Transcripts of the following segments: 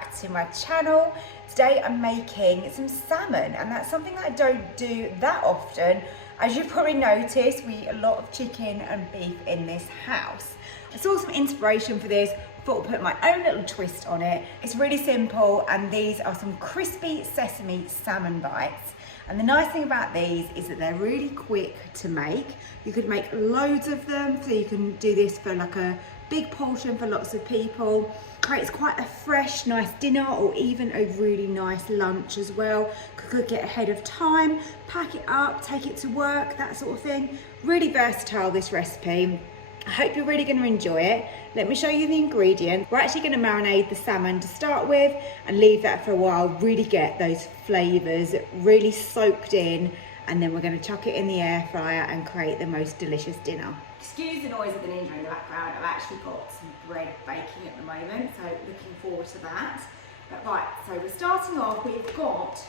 back to my channel. Today I'm making some salmon, and that's something that I don't do that often. As you've probably noticed, we eat a lot of chicken and beef in this house. I saw some inspiration for this, thought I'd put my own little twist on it. It's really simple, and these are some crispy sesame salmon bites. And the nice thing about these is that they're really quick to make. You could make loads of them, so you can do this for like a big portion for lots of people. Creates quite a fresh, nice dinner, or even a really nice lunch as well. Cook it ahead of time, pack it up, take it to work, that sort of thing. Really versatile, this recipe. I hope you're really going to enjoy it. Let me show you the ingredients. We're actually going to marinate the salmon to start with and leave that for a while, really get those flavours really soaked in, and then we're going to chuck it in the air fryer and create the most delicious dinner. Excuse the noise of the ninja in the background. I've actually got some bread baking at the moment, so looking forward to that. But right, so we're starting off, we've got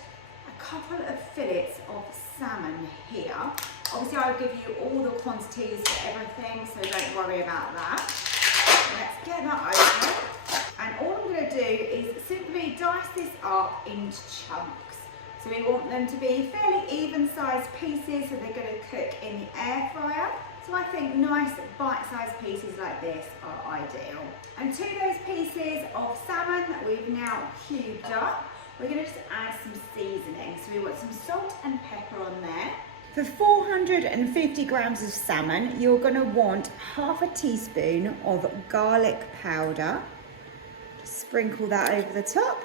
a couple of fillets of salmon here. Obviously I'll give you all the quantities for everything, so don't worry about that. Let's get that open. And all I'm going to do is simply dice this up into chunks. So we want them to be fairly even sized pieces, so they're going to cook in the air fryer. So I think nice bite-sized pieces like this are ideal. And to those pieces of salmon that we've now cubed up, we're going to just add some seasoning. So we want some salt and pepper on there. For 450 grams of salmon, you're going to want half a teaspoon of garlic powder. Just sprinkle that over the top.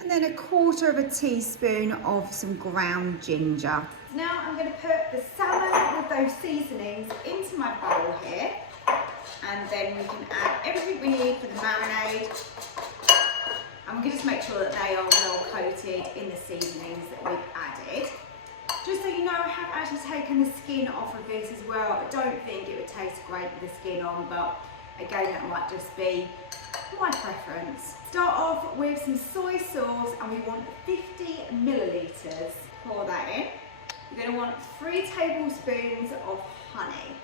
And then a quarter of a teaspoon of some ground ginger. Now I'm going to put the salmon with those seasonings into my bowl here. And then we can add everything we need for the marinade. And we can just make sure that they are well coated in the seasonings that we've added. Just so you know, I have actually taken the skin off of this as well. I don't think it would taste great with the skin on, but again, that might just be my preference. Start off with some soy sauce, and we want 50 millilitres. Pour that in. You're going to want 3 tablespoons of honey.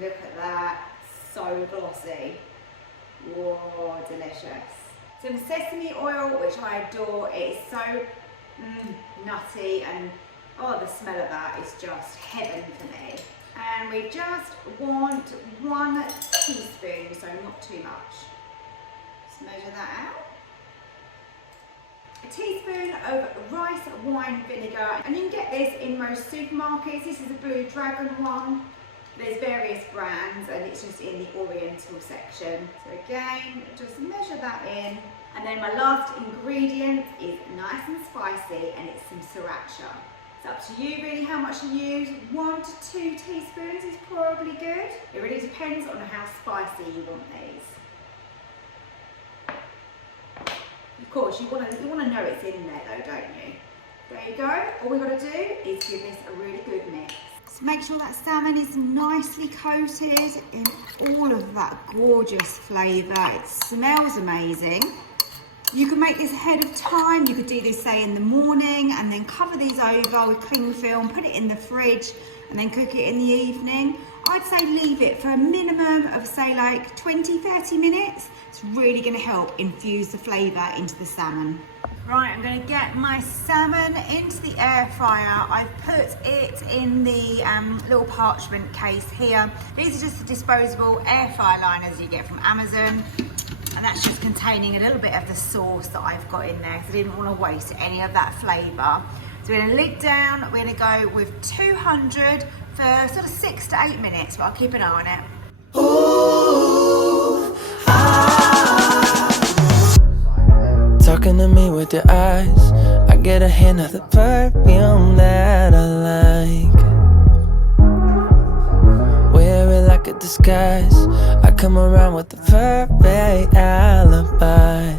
Look at that, so glossy. Whoa, delicious. Some sesame oil, which I adore. It is so nutty, and oh, the smell of that is just heaven for me. And we just want 1 teaspoon, so not too much. Just measure that out. A teaspoon of rice wine vinegar, and you can get this in most supermarkets. This is a Blue Dragon one. There's various brands, and it's just in the Oriental section. So again, just measure that in. And then my last ingredient is nice and spicy, and it's some sriracha. It's up to you really how much you use. 1 to 2 teaspoons is probably good. It really depends on how spicy you want these. Of course, you want to know it's in there though, don't you? There you go. All we've got to do is give this a really good mix. So make sure that salmon is nicely coated in all of that gorgeous flavour. It smells amazing. You can make this ahead of time. You could do this, say, in the morning, and then cover these over with cling film, put it in the fridge, and then cook it in the evening. I'd say leave it for a minimum of, say, like 20-30 minutes. It's really going to help infuse the flavour into the salmon. Right, I'm going to get my salmon into the air fryer. I've put it in the little parchment case here. These are just the disposable air fryer liners you get from Amazon. And that's just containing a little bit of the sauce that I've got in there, because I didn't want to waste any of that flavour. So we're going to lid down, we're going to go with 200 for sort of 6 to 8 minutes, but I'll keep an eye on it. Ooh, talking to me with your eyes, I get a hint of the perfume that I like. Wear it like a disguise, I come around with the perfect alibi.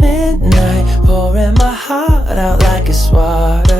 Midnight, pouring my heart out like it's water.